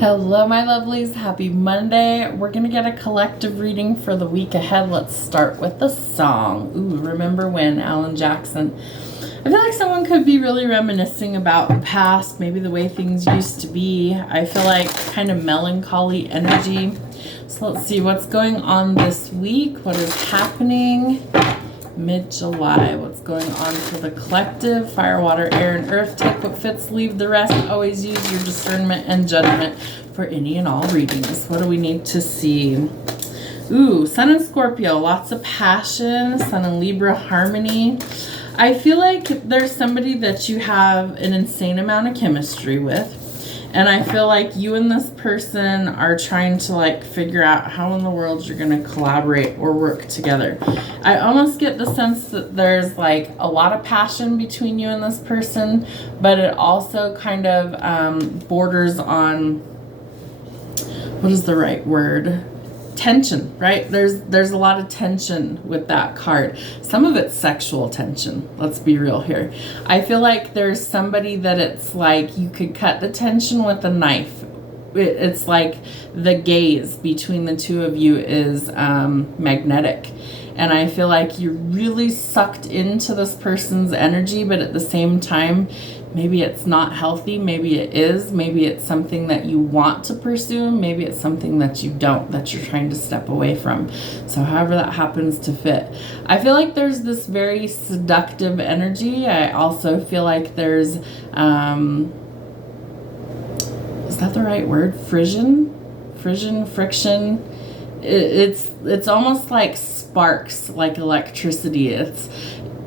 Hello, my lovelies. Happy Monday. We're going to get a collective reading for the week ahead. Let's start with the song. Ooh, Remember When, Alan Jackson. I feel like someone could be really reminiscing about the past, maybe the way things used to be. I feel like kind of melancholy energy. So let's see what's going on this week. What is happening mid-July? What's going on for the collective? Fire, water, air, and earth. Take what fits, leave the rest. Always use your discernment and judgment for any and all readings. What do we need to see? Ooh, Sun and Scorpio. Lots of passion. Sun and Libra harmony. I feel like there's somebody that you have an insane amount of chemistry with. And I feel like you and this person are trying to figure out how in the world you're going to collaborate or work together. I almost get the sense that there's a lot of passion between you and this person, but it also kind of borders on, what is the right word? Tension, right? There's a lot of tension with that card. Some of it's sexual tension. Let's be real here. I feel like there's somebody that it's like you could cut the tension with a knife. It's like the gaze between the two of you is magnetic. And I feel like you're really sucked into this person's energy, but at the same time, maybe it's not healthy, maybe it is, maybe it's something that you want to pursue, maybe it's something that you don't, that you're trying to step away from. So however that happens to fit. I feel like there's this very seductive energy. I also feel like there's, is that the right word? Friction. It's almost like sparks, like electricity. It's,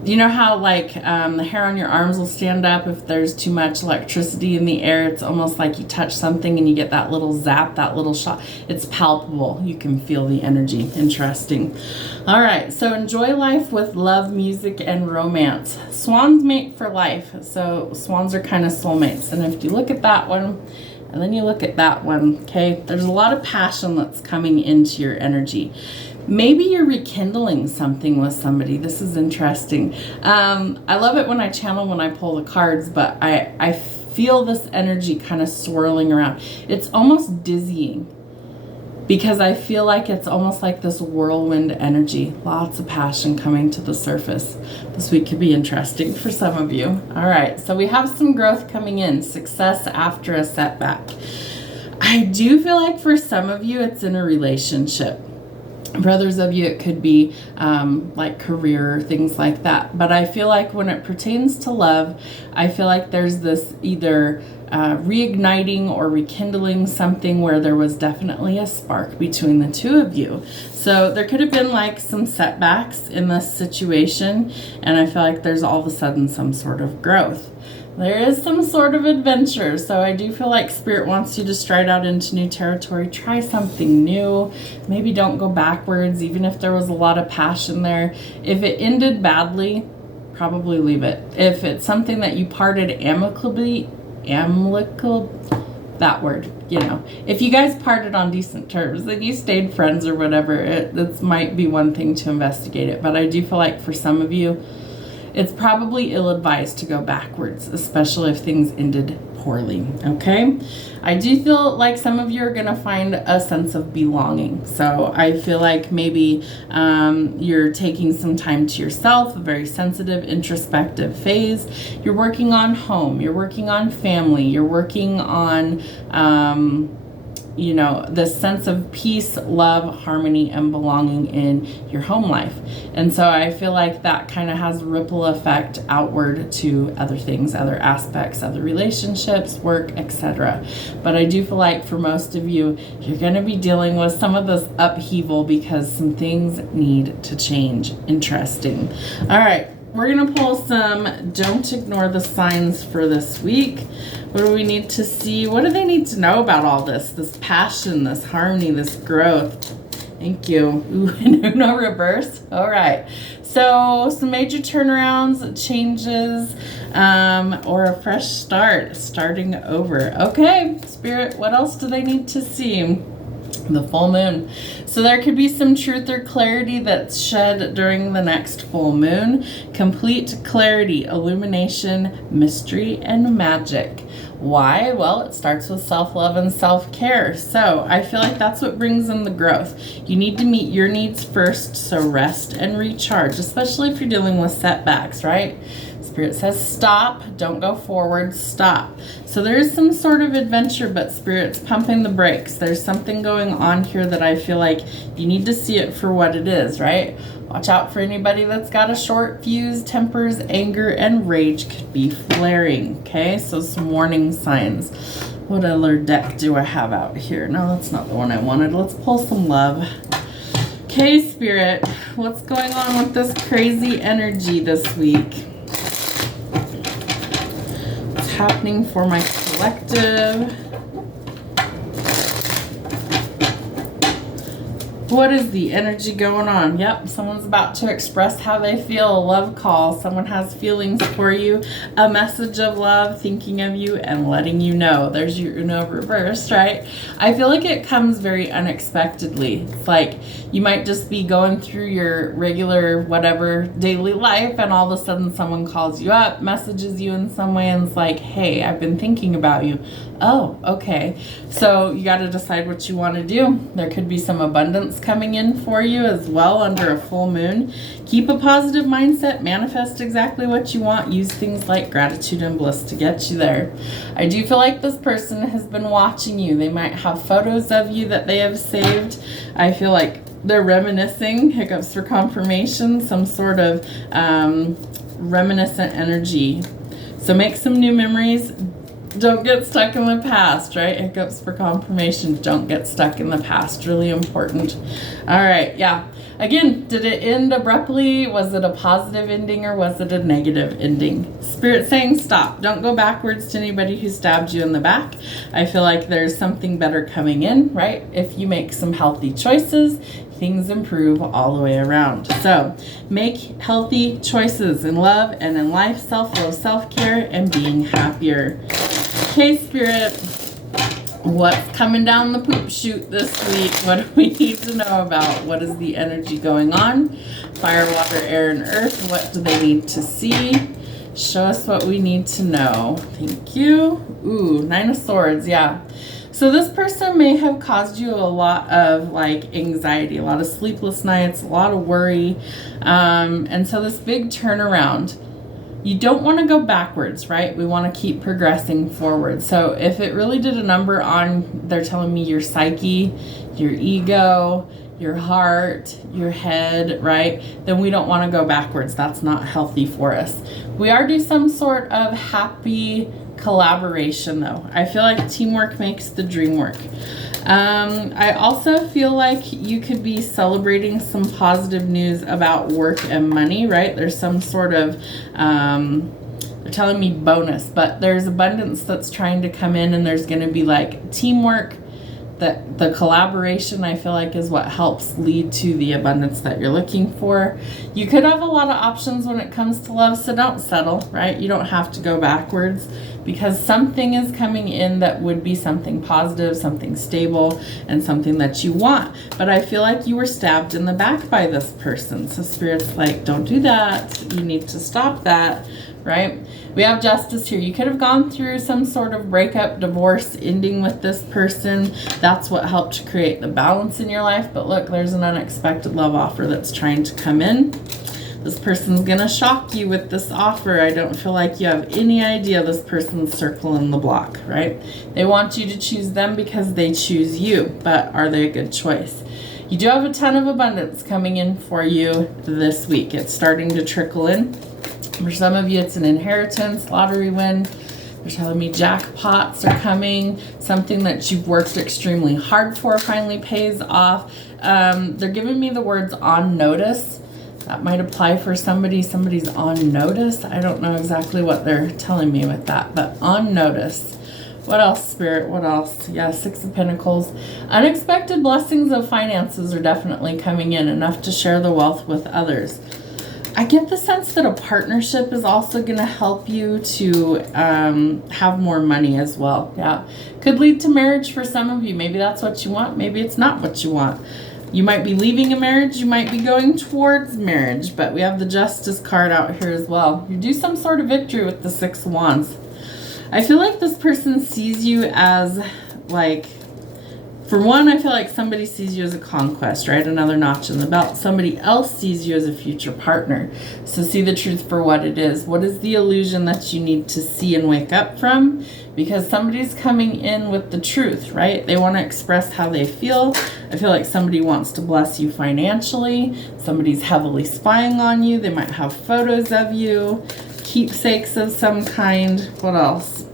you know how the hair on your arms will stand up if there's too much electricity in the air? It's almost like you touch something and you get that little zap, that little shot. It's palpable. You can feel the energy. Interesting. All right, so enjoy life with love, music, and romance. Swans mate for life. So swans are kind of soulmates. And if you look at that one, and then you look at that one, okay, there's a lot of passion that's coming into your energy. Maybe you're rekindling something with somebody. This is interesting. I love it when I channel, when I pull the cards, but I feel this energy kind of swirling around. It's almost dizzying because I feel like it's almost like this whirlwind energy. Lots of passion coming to the surface. This week could be interesting for some of you. All right, so we have some growth coming in. Success after a setback. I do feel like for some of you, it's in a relationship. For others of you, it could be career, things like that. But I feel like when it pertains to love, I feel like there's this either reigniting or rekindling something where there was definitely a spark between the two of you. So there could have been some setbacks in this situation, and I feel like there's all of a sudden some sort of growth. There is some sort of adventure, so I do feel like Spirit wants you to stride out into new territory. Try something new. Maybe don't go backwards, even if there was a lot of passion there. If it ended badly, probably leave it. If it's something that you parted amicably, that word, if you guys parted on decent terms and you stayed friends or whatever, this might be one thing to investigate it. But I do feel like for some of you, it's probably ill-advised to go backwards, especially if things ended poorly, okay? I do feel like some of you are going to find a sense of belonging. So I feel like maybe you're taking some time to yourself, a very sensitive, introspective phase. You're working on home. You're working on family. You're working on this sense of peace, love, harmony, and belonging in your home life. And so I feel like that kind of has a ripple effect outward to other things, other aspects, other relationships, work, etc. But I do feel like for most of you, you're going to be dealing with some of this upheaval because some things need to change. Interesting. All right. We're going to pull some Don't Ignore the Signs for this week. What do we need to see? What do they need to know about all this passion, this harmony, this growth? Thank you. Ooh, no reverse. All right. So some major turnarounds, changes, or a fresh start, starting over. Okay, Spirit, what else do they need to see? The full moon. So there could be some truth or clarity that's shed during the next full moon. Complete clarity, illumination, mystery, and magic. Why? Well, it starts with self-love and self-care. So I feel like that's what brings in the growth. You need to meet your needs first, so rest and recharge, especially if you're dealing with setbacks, right? Spirit says stop, don't go forward, stop. So there is some sort of adventure, but Spirit's pumping the brakes. There's something going on here that I feel like you need to see it for what it is, right? Watch out for anybody that's got a short fuse. Tempers, anger, and rage could be flaring, okay? So some warning signs. What other deck do I have out here? No, that's not the one I wanted. Let's pull some love. Okay, Spirit, what's going on with this crazy energy this week? What's happening for my collective? What is the energy going on? Yep, someone's about to express how they feel. A love call. Someone has feelings for you. A message of love, thinking of you and letting you know. There's your Uno reverse, right? I feel like it comes very unexpectedly. It's like you might just be going through your regular whatever daily life, and all of a sudden someone calls you up, messages you in some way, and it's like, hey, I've been thinking about you. Oh, okay. So you got to decide what you want to do. There could be some abundance coming in for you as well under a full moon. Keep a positive mindset. Manifest exactly what you want. Use things like gratitude and bliss to get you there. I do feel like this person has been watching you. They might have photos of you that they have saved. I feel like they're reminiscing. Hiccups for confirmation. Some sort of reminiscent energy. So make some new memories. Don't get stuck in the past, right? Hiccups for confirmation. Don't get stuck in the past. Really important. All right. Yeah. Again, did it end abruptly? Was it a positive ending or was it a negative ending? Spirit saying stop. Don't go backwards to anybody who stabbed you in the back. I feel like there's something better coming in, right? If you make some healthy choices, things improve all the way around. So make healthy choices in love and in life, self-love, self-care, and being happier. Okay, Spirit, what's coming down the poop chute this week? What do we need to know about? What is the energy going on? Fire, water, air, and earth. What do they need to see? Show us what we need to know. Thank you. Ooh, 9 of Swords, yeah. So this person may have caused you a lot of like anxiety, a lot of sleepless nights, a lot of worry. And so this big turnaround, you don't want to go backwards, right? We want to keep progressing forward. So if it really did a number on, they're telling me your psyche, your ego, your heart, your head, right? Then we don't want to go backwards. That's not healthy for us. We are doing some sort of happy collaboration though. I feel like teamwork makes the dream work. I also feel like you could be celebrating some positive news about work and money, right? There's some sort of, they're telling me bonus, but there's abundance that's trying to come in, and there's going to be like teamwork. That the collaboration, I feel like, is what helps lead to the abundance that you're looking for. You could have a lot of options when it comes to love, so don't settle, right? You don't have to go backwards, because something is coming in that would be something positive, something stable, and something that you want. But I feel like you were stabbed in the back by this person. So Spirit's like, don't do that. You need to stop that, right? We have justice here. You could have gone through some sort of breakup, divorce, ending with this person. That's what helped to create the balance in your life. But look, there's an unexpected love offer that's trying to come in. This person's going to shock you with this offer. I don't feel like you have any idea this person's circling the block, right? They want you to choose them because they choose you. But are they a good choice? You do have a ton of abundance coming in for you this week. It's starting to trickle in. For some of you, it's an inheritance, lottery win. They're telling me jackpots are coming. Something that you've worked extremely hard for finally pays off. They're giving me the words on notice. That might apply for somebody. Somebody's on notice. I don't know exactly what they're telling me with that, but on notice. What else, Spirit? What else? Yeah, 6 of Pentacles. Unexpected blessings of finances are definitely coming in, enough to share the wealth with others. I get the sense that a partnership is also going to help you to have more money as well. Yeah. Could lead to marriage for some of you. Maybe that's what you want. Maybe it's not what you want. You might be leaving a marriage. You might be going towards marriage. But we have the Justice card out here as well. You do some sort of victory with the 6 of Wands. I feel like this person sees you as like, for one, I feel like somebody sees you as a conquest, right? Another notch in the belt. Somebody else sees you as a future partner. So see the truth for what it is. What is the illusion that you need to see and wake up from? Because somebody's coming in with the truth, right? They want to express how they feel. I feel like somebody wants to bless you financially. Somebody's heavily spying on you. They might have photos of you, keepsakes of some kind. What else?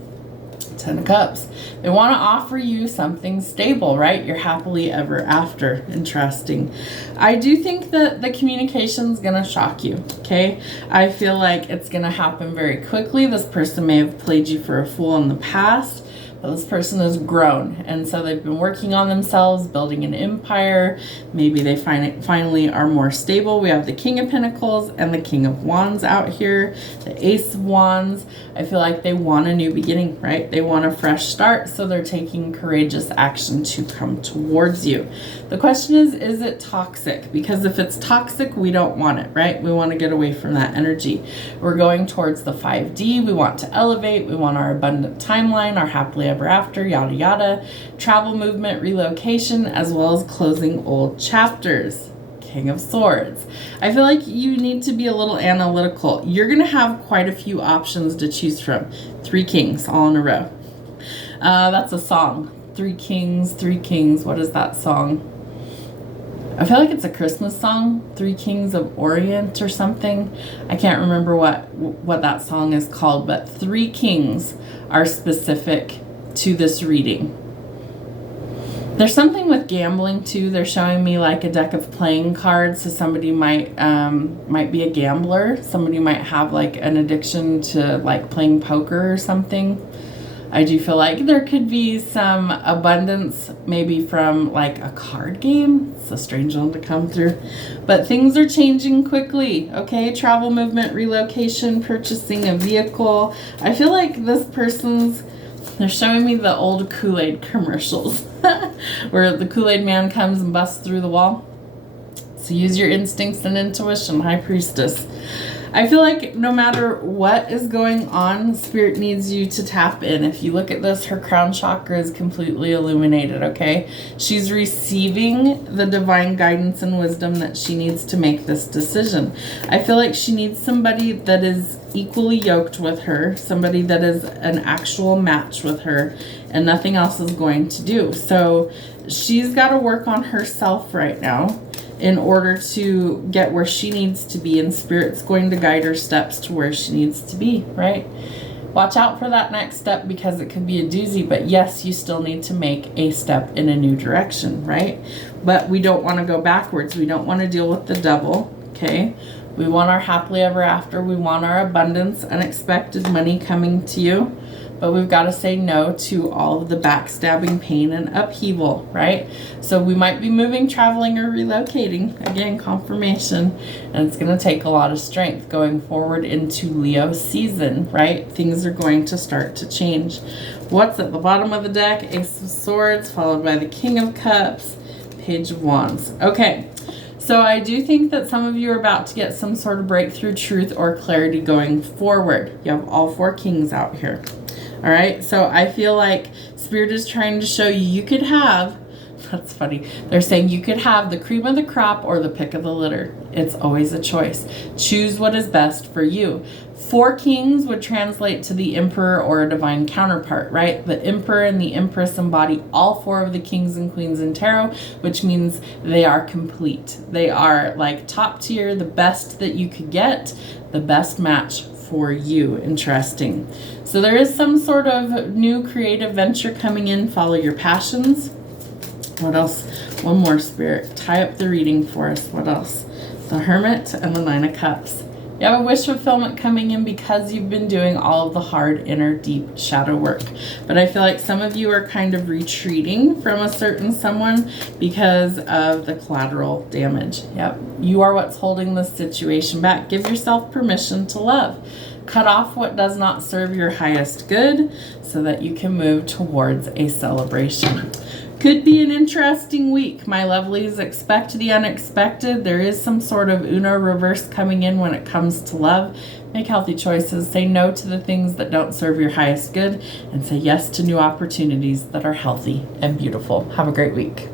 10 of Cups. They want to offer you something stable, right? You're happily ever after. Interesting. I do think that the communication is going to shock you, okay? I feel like it's going to happen very quickly. This person may have played you for a fool in the past, but this person has grown, and so they've been working on themselves, building an empire. Maybe they finally are more stable. We have the King of Pentacles and the King of Wands out here, the Ace of Wands. I feel like they want a new beginning, right? They want a fresh start, so they're taking courageous action to come towards you. The question is it toxic? Because if it's toxic, we don't want it, right? We want to get away from that energy. We're going towards the 5D. We want to elevate. We want our abundant timeline, our happily ever after, yada yada, travel, movement, relocation, as well as closing old chapters. King of Swords. I feel like you need to be a little analytical. You're going to have quite a few options to choose from. 3 kings all in a row. That's a song. 3 kings, 3 kings. What is that song? I feel like it's a Christmas song, 3 Kings of Orient or something. I can't remember what that song is called, but 3 kings are specific to this reading. There's something with gambling too. They're showing me like a deck of playing cards, so somebody might be a gambler. Somebody might have like an addiction to like playing poker or something. I do feel like there could be some abundance maybe from like a card game. It's a strange one to come through. But things are changing quickly, okay? Travel, movement, relocation, purchasing a vehicle. I feel like this person's, they're showing me the old Kool-Aid commercials where the Kool-Aid man comes and busts through the wall. So use your instincts and intuition, High Priestess. I feel like no matter what is going on, Spirit needs you to tap in. If you look at this, her crown chakra is completely illuminated, okay? She's receiving the divine guidance and wisdom that she needs to make this decision. I feel like she needs somebody that is equally yoked with her, somebody that is an actual match with her, and nothing else is going to do. So she's got to work on herself right now in order to get where she needs to be, and Spirit's going to guide her steps to where she needs to be, right? Watch out for that next step because it could be a doozy, but yes, you still need to make a step in a new direction, right? But we don't want to go backwards. We don't want to deal with the devil, okay? We want our happily ever after. We want our abundance, unexpected money coming to you. But we've got to say no to all of the backstabbing, pain, and upheaval, right? So we might be moving, traveling, or relocating. Again, confirmation. And it's going to take a lot of strength going forward into Leo season, right? Things are going to start to change. What's at the bottom of the deck? Ace of Swords, followed by the King of Cups, Page of Wands. Okay. So I do think that some of you are about to get some sort of breakthrough, truth, or clarity going forward. You have all 4 kings out here. All right, so I feel like Spirit is trying to show you, you could have, that's funny, they're saying you could have the cream of the crop or the pick of the litter. It's always a choice. Choose what is best for you. 4 kings would translate to the emperor or a divine counterpart, right? The emperor and the empress embody all 4 of the kings and queens in tarot, which means they are complete. They are like top tier, the best that you could get, the best match for you. Interesting. So there is some sort of new creative venture coming in. Follow your passions. What else? One more, Spirit. Tie up the reading for us. What else? The Hermit and the 9 of Cups. You have a wish fulfillment coming in because you've been doing all of the hard, inner, deep shadow work. But I feel like some of you are kind of retreating from a certain someone because of the collateral damage. Yep. You are what's holding this situation back. Give yourself permission to love. Cut off what does not serve your highest good so that you can move towards a celebration. Could be an interesting week, my lovelies. Expect the unexpected. There is some sort of Uno reverse coming in when it comes to love. Make healthy choices. Say no to the things that don't serve your highest good, and say yes to new opportunities that are healthy and beautiful. Have a great week.